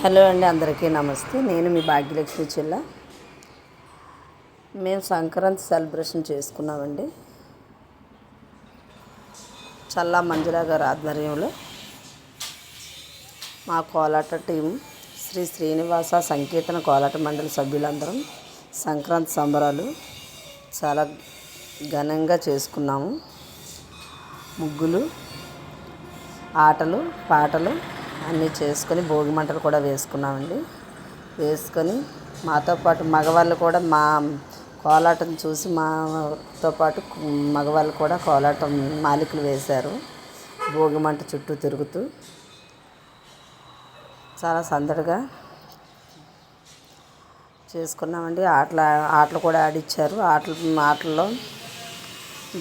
Hello అండి అందరికీ నమస్తే. నేను మీ భాగ్యలక్ష్మి చెల్ల. మేము సంక్రాంతి సెలబ్రేషన్ చేసుకున్నామండి. చల్లా మంజుల గారి ఆధ్వర్యంలో మా కోలాట టీం శ్రీ శ్రీనివాస సంకీర్తన కోలాట మండలి సభ్యులందరం సంక్రాంతి సంబరాలు చాలా ఘనంగా చేసుకున్నాము. ముగ్గులు ఆటలు పాటలు అన్నీ చేసుకొని భోగి మంటలు కూడా వేసుకున్నామండి. వేసుకొని మాతో పాటు మగవాళ్ళు కూడా మా కోలాటం చూసి మాతో పాటు మగవాళ్ళు కూడా కోలాటం మాలికలు వేశారు. భోగి మంట చుట్టూ తిరుగుతూ చాలా సందడిగా చేసుకున్నామండి. ఆటలు ఆటలు కూడా ఆడిచ్చారు. ఆటలు ఆటల్లో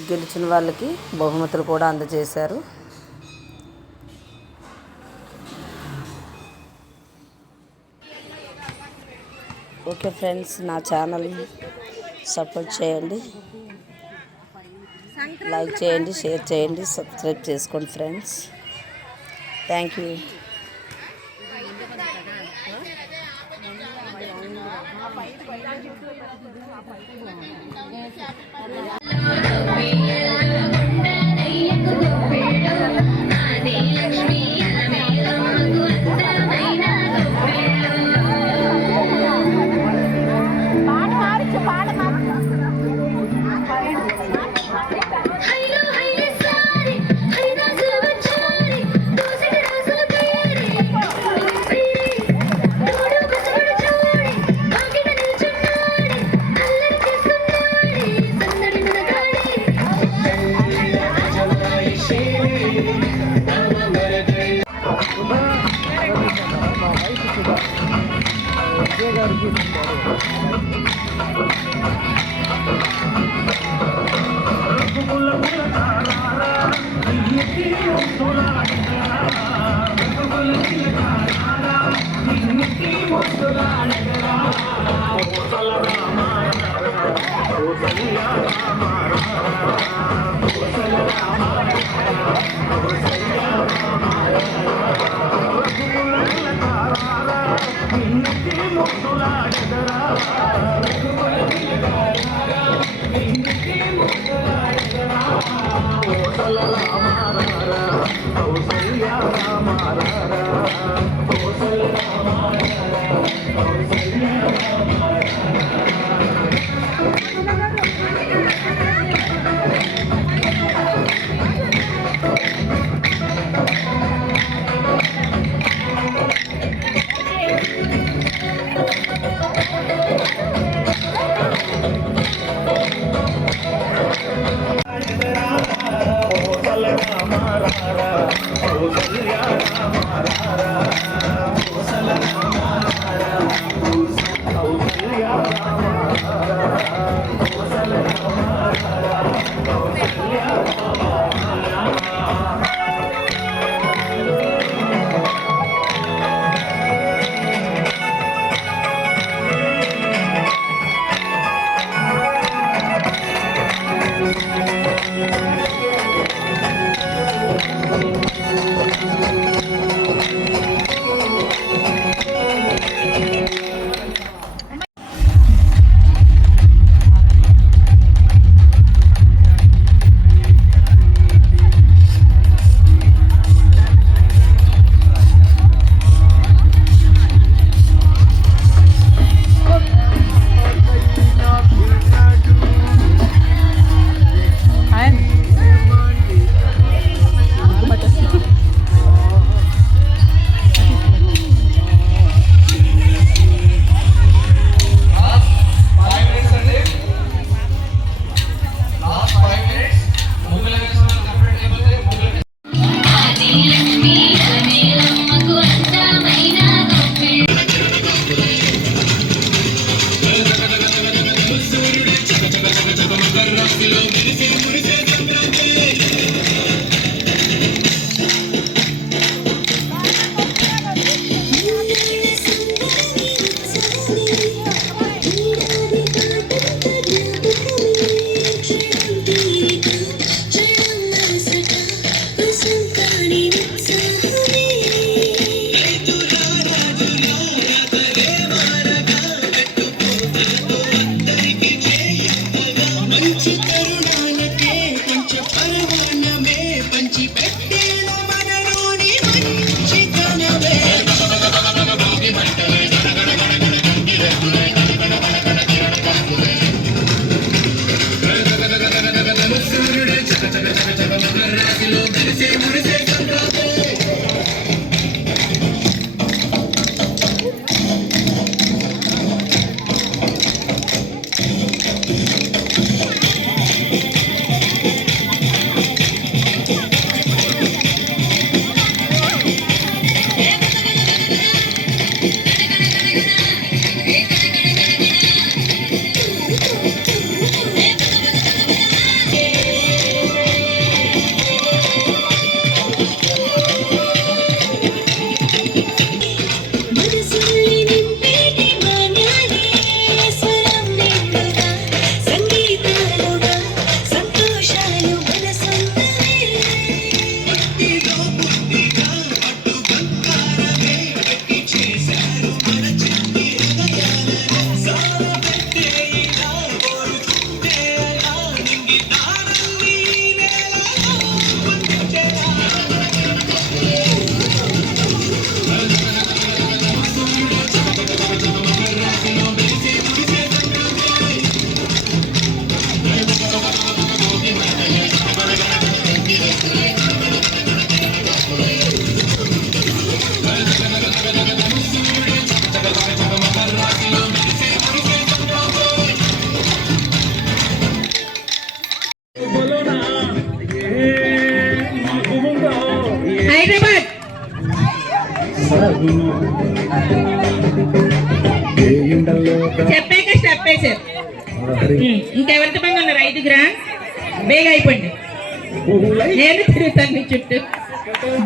గెలిచిన వాళ్ళకి బహుమతులు కూడా అందజేశారు. ఓకే ఫ్రెండ్స్ నా ఛానల్ సపోర్ట్ చేయండి. లైక్ చేయండి షేర్ చేయండి సబ్స్క్రైబ్ చేసుకోండి friends. Thank you.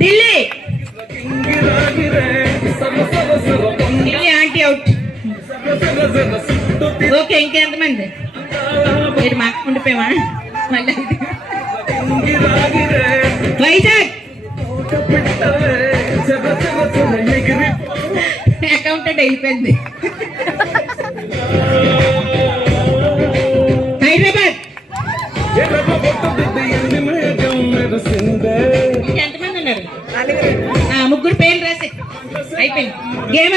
Delhi. Delhi aunty out okay ఇంకెంతమంది? మీరు మాకు ఉండిపోయామా మళ్ళీ వైజాగ్. అకౌంటెంట్ అయిపోయింది. హైదరాబాద్. అయిపోయింది గేమ్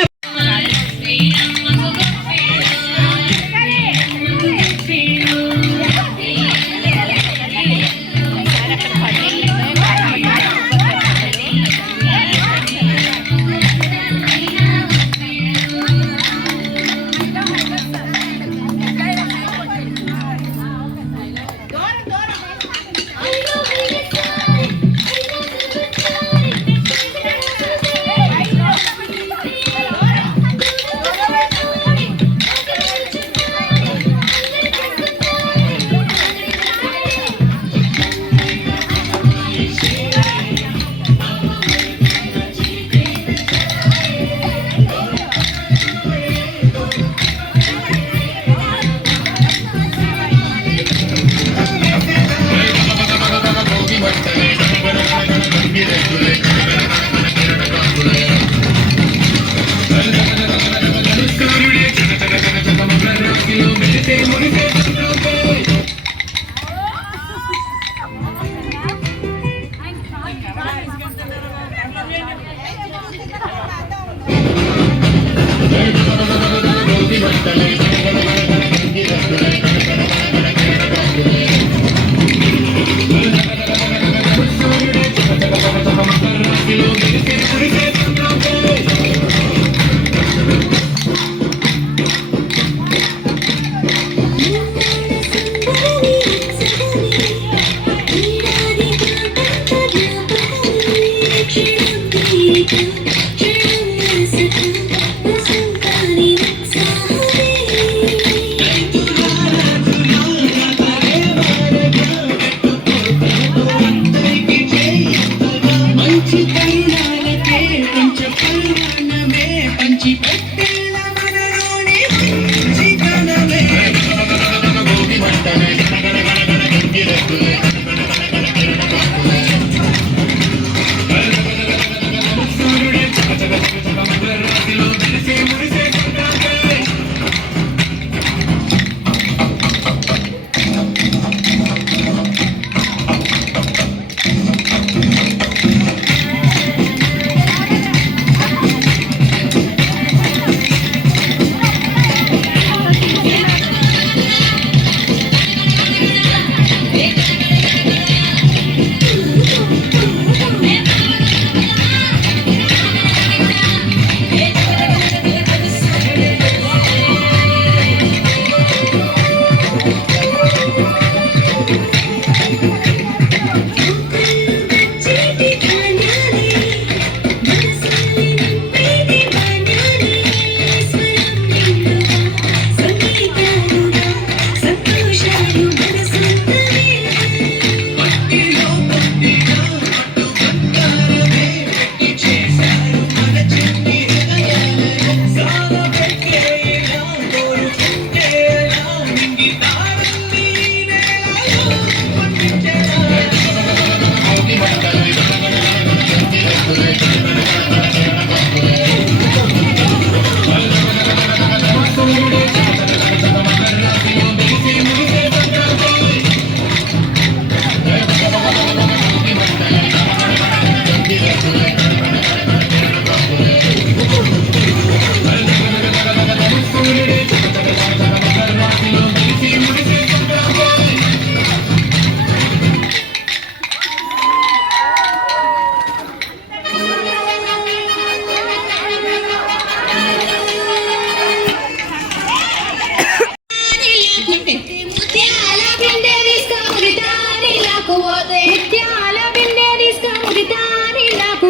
నాకు పోతే. ముత్యాల బిందె తీసుకొని దాని నాకు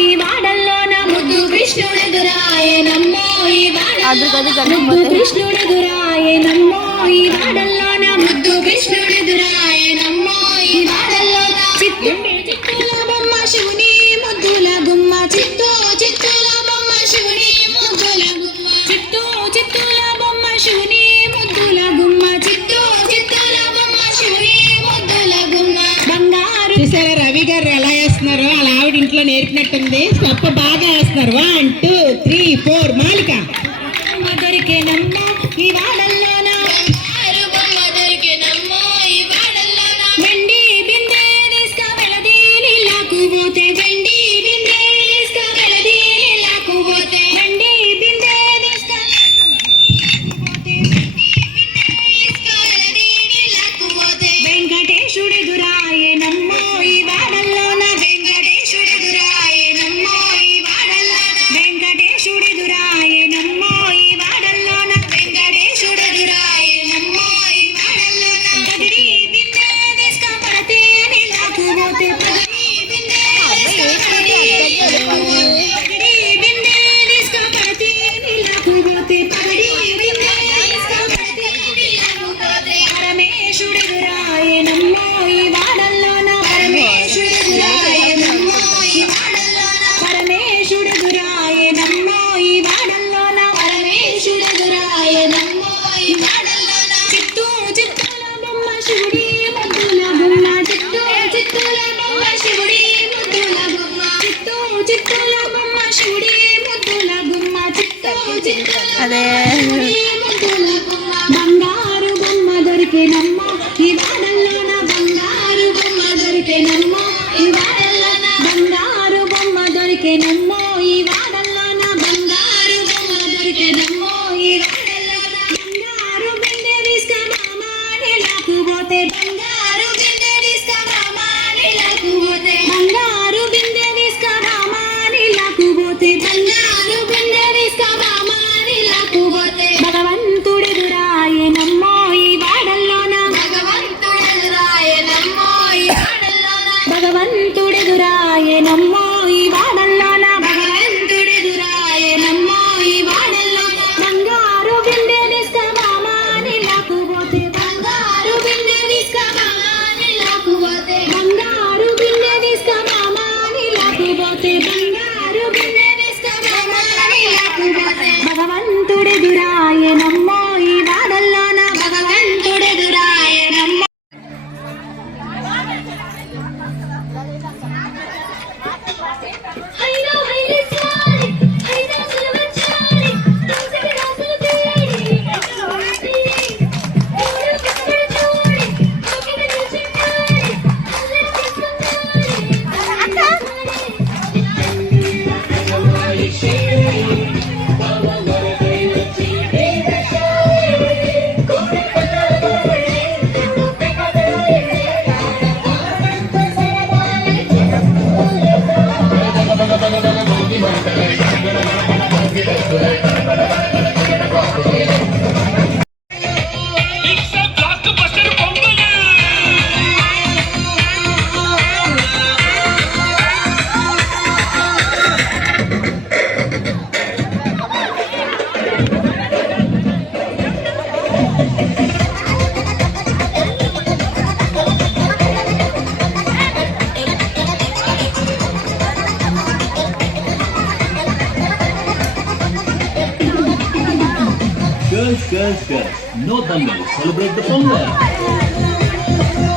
ఈ వాడల్లో నా ముద్దు కృష్ణుడెదురాయనమ్మో ఈ వాడల్లో ఈ వాడల్లో నా ముద్దు కృష్ణుడెదురాయనమ్మో ఈ వాడ లో నేర్పినట్టుంది. స్టెప్ బాగా వేస్తారు వన్ టూ త్రీ ఫోర్ మాలిక. దొరికే నమ్మ ఈ వాళ్ళల్లో ನಮ್ಮ girls, girls, no thunders. Celebrate the Pongal.